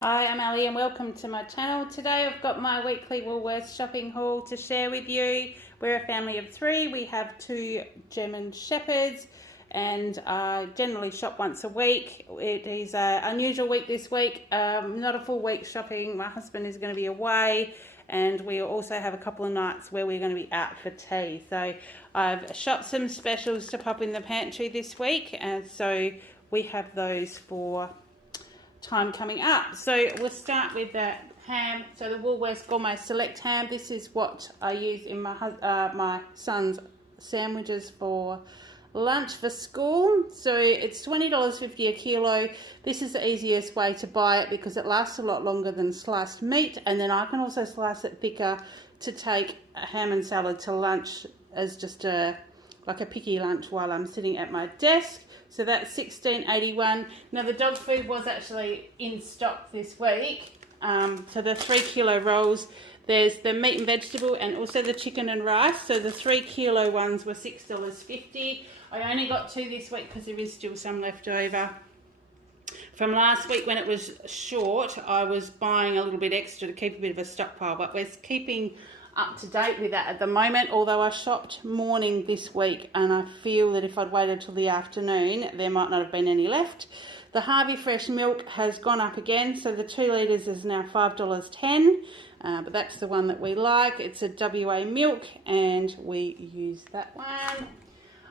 Hi, I'm Ali and welcome to my channel. Today I've got my weekly Woolworths shopping haul to share with you. We're a family of three. We have two German Shepherds and generally shop once a week. It is an unusual week this week, not a full week shopping. My husband is going to be away and we also have a couple of nights where we're going to be out for tea. So I've shopped some specials to pop in the pantry this week, and so we have those for time coming up. So we'll start with the ham. So the Woolworths Gourmet Select ham. This is what I use in my son's sandwiches for lunch for school. So it's $20.50 a kilo. This is the easiest way to buy it because it lasts a lot longer than sliced meat, and then I can also slice it thicker to take a ham and salad to lunch as just like a picky lunch while I'm sitting at my desk. So that's $16.81. Now the dog food was actually in stock this week. So the 3 kilo rolls, there's the meat and vegetable and also the chicken and rice. So the 3 kilo ones were $6.50. I only got two this week because there is still some left over from last week when it was short. I was buying a little bit extra to keep a bit of a stockpile, but we're keeping up to date with that at the moment, although I shopped morning this week and I feel that if I'd waited till the afternoon there might not have been any left. The Harvey fresh milk has gone up again, so the 2 litres is now $5.10, but that's the one that we like. It's a WA milk and we use that one.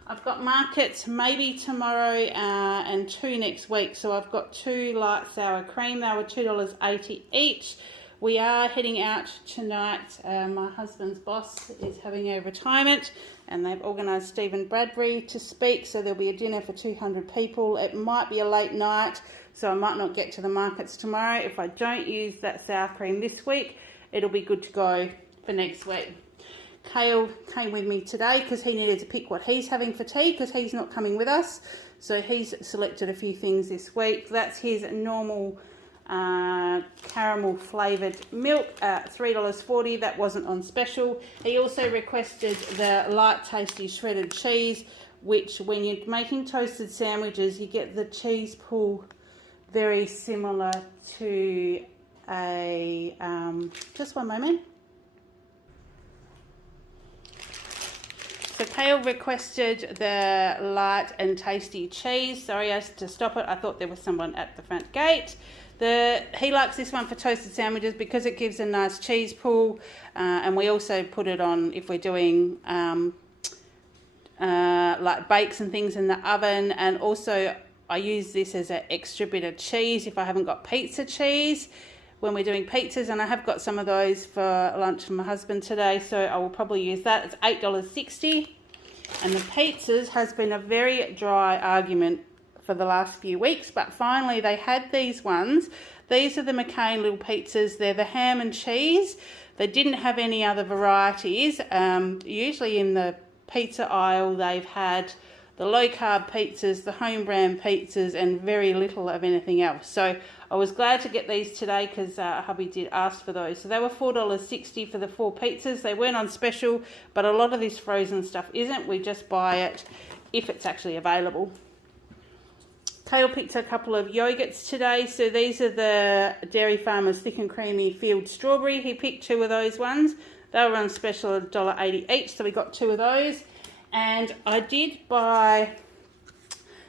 I've got markets maybe tomorrow and 2 next week, so I've got 2 light sour cream. They were $2.80 each. We are heading out tonight. My husband's boss is having a retirement and they've organised Stephen Bradbury to speak, so there'll be a dinner for 200 people. It might be a late night, so I might not get to the markets tomorrow. If I don't use that sour cream this week, it'll be good to go for next week. Kale came with me today because he needed to pick what he's having for tea because he's not coming with us. So he's selected a few things this week. That's his normal caramel flavoured milk, $3.40. That wasn't on special. He also requested the light tasty shredded cheese, which when you're making toasted sandwiches you get the cheese pull very similar to a just one moment. So Kale requested the light and tasty cheese. Sorry, I had to stop it. I thought there was someone at the front gate. He likes this one for toasted sandwiches because it gives a nice cheese pull, and we also put it on if we're doing like bakes and things in the oven. And also I use this as an extra bit of cheese if I haven't got pizza cheese when we're doing pizzas, and I have got some of those for lunch for my husband today, so I will probably use that. It's $8.60, and the pizzas has been a very dry argument for the last few weeks, but finally they had these ones. These are the McCain little pizzas. They're the ham and cheese. They didn't have any other varieties. Usually in the pizza aisle they've had the low carb pizzas, the home brand pizzas, and very little of anything else. So I was glad to get these today because hubby did ask for those. So they were $4.60 for the 4 pizzas. They weren't on special, but a lot of this frozen stuff isn't. We just buy it if it's actually available. Kale picked a couple of yogurts today. So these are the Dairy Farmers Thick and Creamy Field Strawberry. He picked 2 of those ones. They were on special at $1.80 each, so we got 2 of those. And I did buy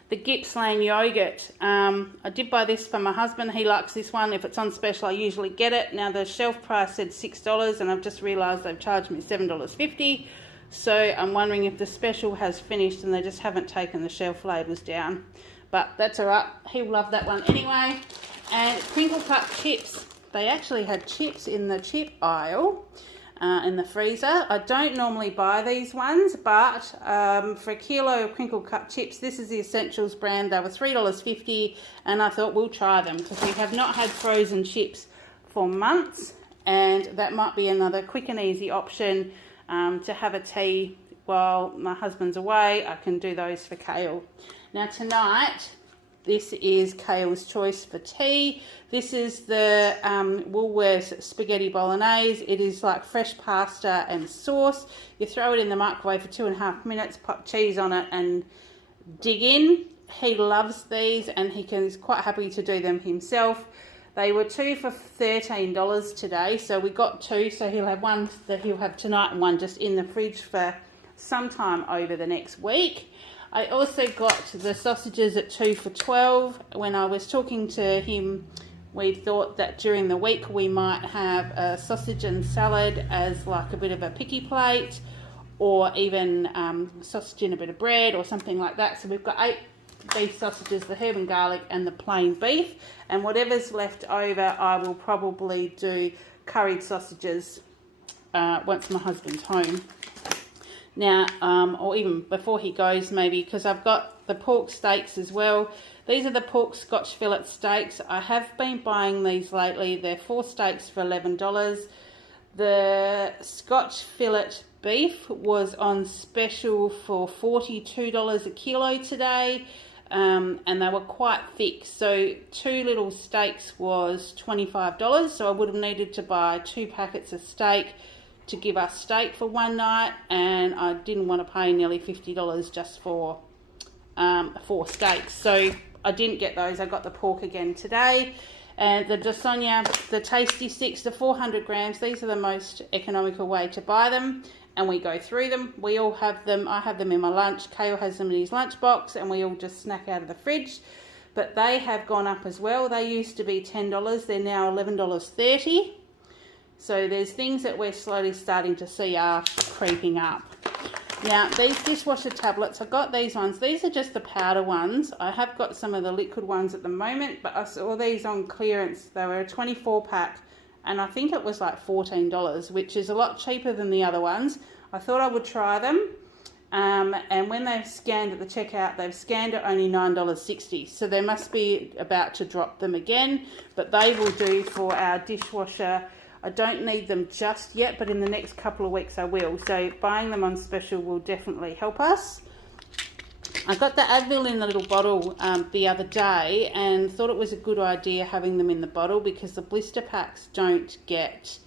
the Gippsland yogurt. I did buy this for my husband. He likes this one. If it's on special, I usually get it. Now the shelf price said $6, and I've just realised they've charged me $7.50. So I'm wondering if the special has finished and they just haven't taken the shelf labels down. But that's all right. He'll love that one anyway. And crinkle cut chips. They actually had chips in the chip aisle. In the freezer. I don't normally buy these ones, but for a kilo of crinkle cut chips, this is the Essentials brand. They were $3.50, and I thought we'll try them because we have not had frozen chips for months, and that might be another quick and easy option to have a tea while my husband's away. I can do those for Kale. Now tonight, this is Kale's choice for tea. This is the Woolworths spaghetti bolognese. It is like fresh pasta and sauce. You throw it in the microwave for 2.5 minutes, pop cheese on it and dig in. He loves these and he's quite happy to do them himself. They were 2 for $13 today, so we got 2. So he'll have one that he'll have tonight and one just in the fridge for sometime over the next week. I also got the sausages at 2 for $12. When I was talking to him, we thought that during the week we might have a sausage and salad as like a bit of a picky plate, or even sausage and a bit of bread or something like that. So we've got 8 beef sausages, the herb and garlic and the plain beef, and whatever's left over I will probably do curried sausages once my husband's home. Now, or even before he goes maybe, because I've got the pork steaks as well. These are the pork Scotch fillet steaks. I have been buying these lately. They're 4 steaks for $11. The Scotch fillet beef was on special for $42 a kilo today, and they were quite thick. So 2 little steaks was $25, so I would have needed to buy 2 packets of steak to give us steak for one night, and I didn't want to pay nearly $50 just for 4 steaks, so I didn't get those. I got the pork again today. And the Dasonia, the Tasty Sticks, the 400 grams, these are the most economical way to buy them, and we go through them. We all have them. I have them in my lunch. Kale has them in his lunchbox, and we all just snack out of the fridge. But they have gone up as well. They used to be $10. They're now $11.30. So there's things that we're slowly starting to see are creeping up. Now, these dishwasher tablets, I got these ones. These are just the powder ones. I have got some of the liquid ones at the moment, but I saw these on clearance. They were a 24 pack, and I think it was like $14, which is a lot cheaper than the other ones. I thought I would try them. And when they've scanned at the checkout, they've scanned at only $9.60. So they must be about to drop them again, but they will do for our dishwasher. I don't need them just yet, but in the next couple of weeks I will. So buying them on special will definitely help us. I got the Advil in the little bottle the other day and thought it was a good idea having them in the bottle because the blister packs don't get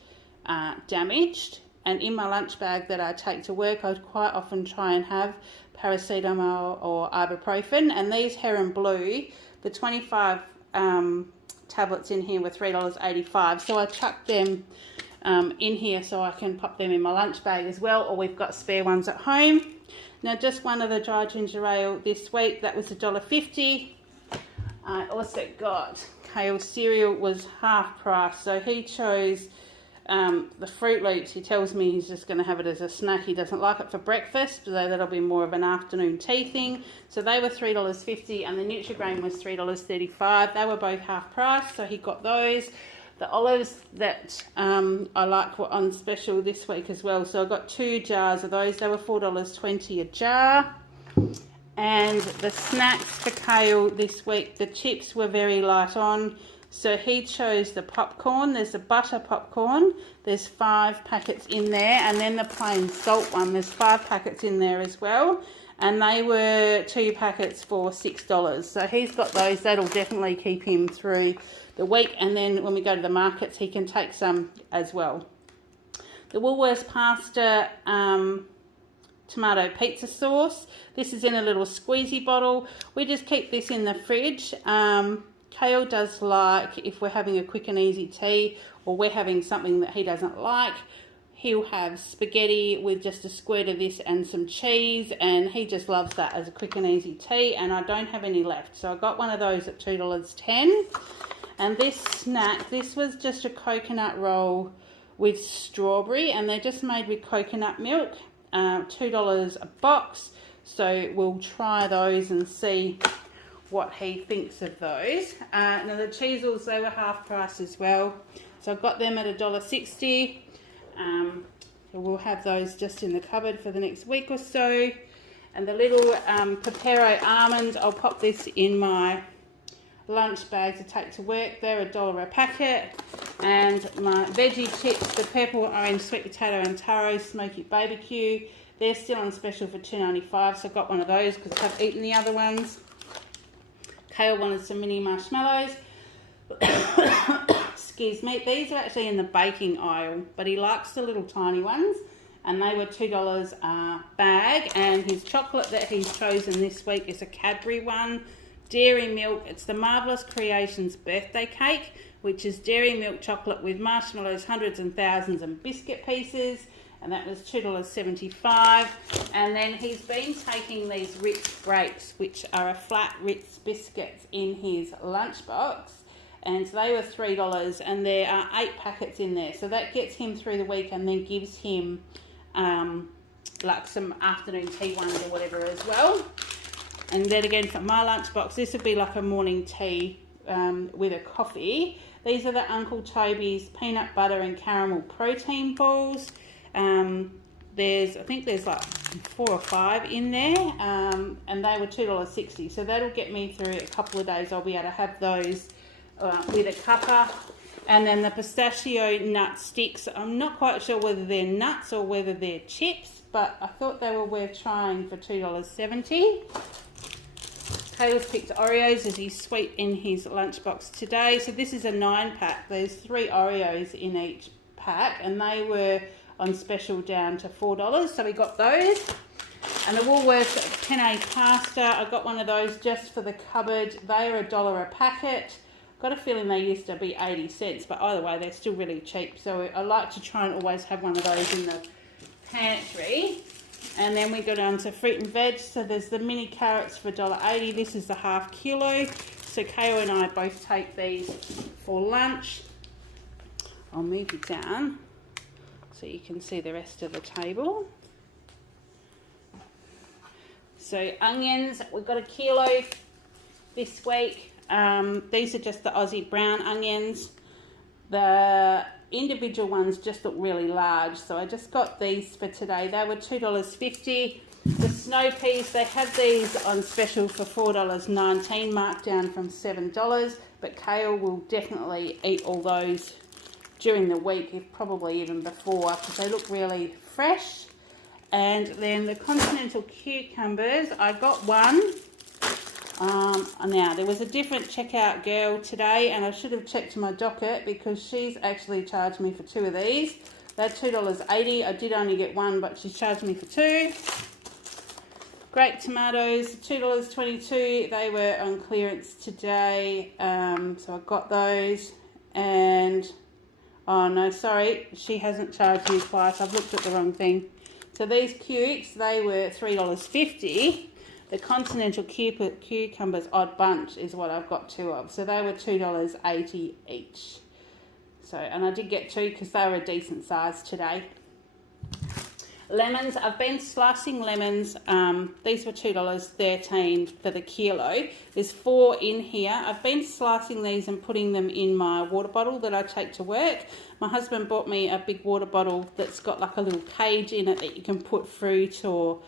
damaged. And in my lunch bag that I take to work, I'd quite often try and have paracetamol or ibuprofen. And these Heron Blue, the 25 tablets in here were $3.85, so I chucked them in here so I can pop them in my lunch bag as well, or we've got spare ones at home. Now, just one of the dry ginger ale this week, that was $1.50. I also got Kale cereal, was half price, so he chose the Fruit Loops. He tells me he's just going to have it as a snack. He doesn't like it for breakfast, so that'll be more of an afternoon tea thing. So they were $3.50 and the Nutri-Grain was $3.35. They were both half price, so he got those. The olives that I like were on special this week as well, so I got 2 jars of those. They were $4.20 a jar. And the snacks for Kale this week, the chips were very light on. So he chose the popcorn. There's a butter popcorn. There's 5 packets in there. And then the plain salt one. There's 5 packets in there as well. And they were 2 packets for $6. So he's got those. That'll definitely keep him through the week. And then when we go to the markets, he can take some as well. The Woolworths pasta tomato pizza sauce. This is in a little squeezy bottle. We just keep this in the fridge. Kale does like, if we're having a quick and easy tea or we're having something that he doesn't like, he'll have spaghetti with just a squirt of this and some cheese, and he just loves that as a quick and easy tea, and I don't have any left. So I got one of those at $2.10. And this snack, this was just a coconut roll with strawberry, and they're just made with coconut milk, $2 a box. So we'll try those and see what he thinks of those. Now the cheesels, they were half price as well, so I got them at $1.60. So we'll have those just in the cupboard for the next week or so. And the little Pepero almonds, I'll pop this in my lunch bag to take to work. They're $1 a packet. And my veggie chips, the purple, orange, sweet potato and taro smoky barbecue, they're still on special for $2.95, so I got one of those because I've eaten the other ones. Kale wanted some mini marshmallows. Excuse me. These are actually in the baking aisle, but he likes the little tiny ones, and they were $2 a bag. And his chocolate that he's chosen this week is a Cadbury one, dairy milk. It's the Marvelous Creations birthday cake, which is dairy milk chocolate with marshmallows, hundreds and thousands, and biscuit pieces. And that was $2.75. And then he's been taking these Ritz grapes, which are a flat Ritz biscuits, in his lunchbox. And so they were $3, and there are 8 packets in there. So that gets him through the week and then gives him like some afternoon tea ones or whatever as well. And then again, for my lunchbox, this would be like a morning tea with a coffee. These are the Uncle Toby's peanut butter and caramel protein balls. I think there's like 4 or 5 in there, and they were $2.60. So that'll get me through a couple of days. I'll be able to have those with a cuppa. And then the pistachio nut sticks. I'm not quite sure whether they're nuts or whether they're chips, but I thought they were worth trying for $2.70. Caleb's picked Oreos as he's sweet in his lunchbox today. So this is a 9-pack. There's 3 Oreos in each pack, and they were on special down to $4. So we got those. And the Woolworths penne pasta, I got one of those just for the cupboard. They are $1 a packet. Got a feeling they used to be 80 cents, but either way, they're still really cheap. So I like to try and always have one of those in the pantry. And then we go down to fruit and veg. So there's the mini carrots for $1.80. This is the ½ kilo. So Kale and I both take these for lunch. I'll move it down so you can see the rest of the table. So onions, we've got 1 kilo this week. These are just the Aussie brown onions. The individual ones just look really large, so I just got these for today. They were $2.50. The snow peas, they had these on special for $4.19, marked down from $7, but Kale will definitely eat all those during the week, if probably even before, because they look really fresh. And then the continental cucumbers, I got one. Now, there was a different checkout girl today, and I should have checked my docket because she's actually charged me for 2 of these. They're $2.80. I did only get one, but she charged me for 2. Grape tomatoes, $2.22. They were on clearance today, so I got those. And, oh no, sorry, she hasn't charged me twice. I've looked at the wrong thing. So these cukes, they were $3.50. The continental cucumbers odd bunch is what I've got 2 of. So they were $2.80 each. So, and I did get 2 because they were a decent size today. Lemons, I've been slicing lemons. These were $2.13 for the kilo. There's 4 in here. I've been slicing these and putting them in my water bottle that I take to work. My husband bought me a big water bottle that's got like a little cage in it that you can put fruit or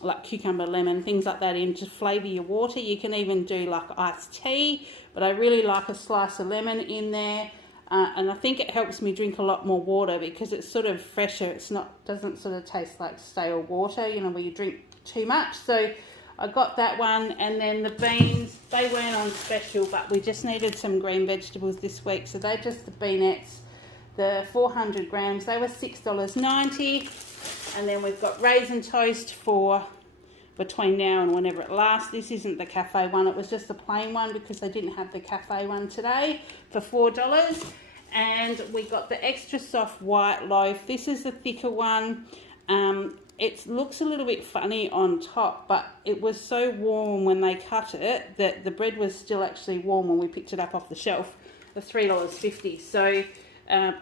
like cucumber, lemon, things like that in to flavour your water. You can even do like iced tea, but I really like a slice of lemon in there, and I think it helps me drink a lot more water because it's sort of fresher. It's not, doesn't sort of taste like stale water, you know, where you drink too much. So I got that one. And then the beans, they weren't on special, but we just needed some green vegetables this week, so they're just the beanettes, the 400 grams, they were $6.90. And then we've got raisin toast for between now and whenever it lasts. This isn't the cafe one, it was just the plain one because they didn't have the cafe one today, for $4. And we got the extra soft white loaf. This is the thicker one. It looks a little bit funny on top, but it was so warm when they cut it that the bread was still actually warm when we picked it up off the shelf, for $3.50. So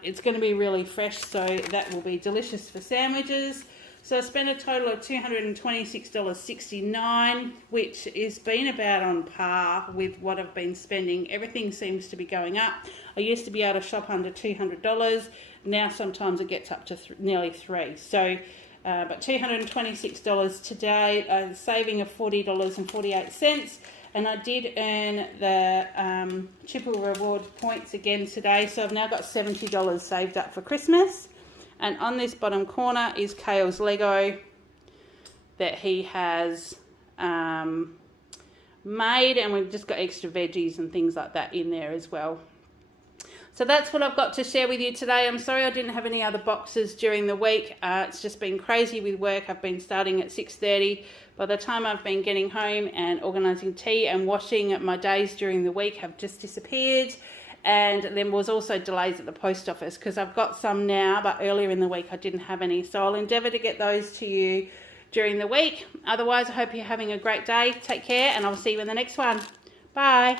it's going to be really fresh, so that will be delicious for sandwiches. So I spent a total of $226.69, which has been about on par with what I've been spending. Everything seems to be going up. I used to be able to shop under $200. Now sometimes it gets up to nearly $300. So, but $226 today, a saving of $40.48. And I did earn the Triple Reward points again today. So I've now got $70 saved up for Christmas. And on this bottom corner is Kale's Lego that he has made. And we've just got extra veggies and things like that in there as well. So that's what I've got to share with you today. I'm sorry I didn't have any other boxes during the week. It's just been crazy with work. I've been starting at 6:30. By the time I've been getting home and organising tea and washing, my days during the week have just disappeared. And there was also delays at the post office because I've got some now, but earlier in the week I didn't have any. So I'll endeavour to get those to you during the week. Otherwise, I hope you're having a great day. Take care, and I'll see you in the next one. Bye.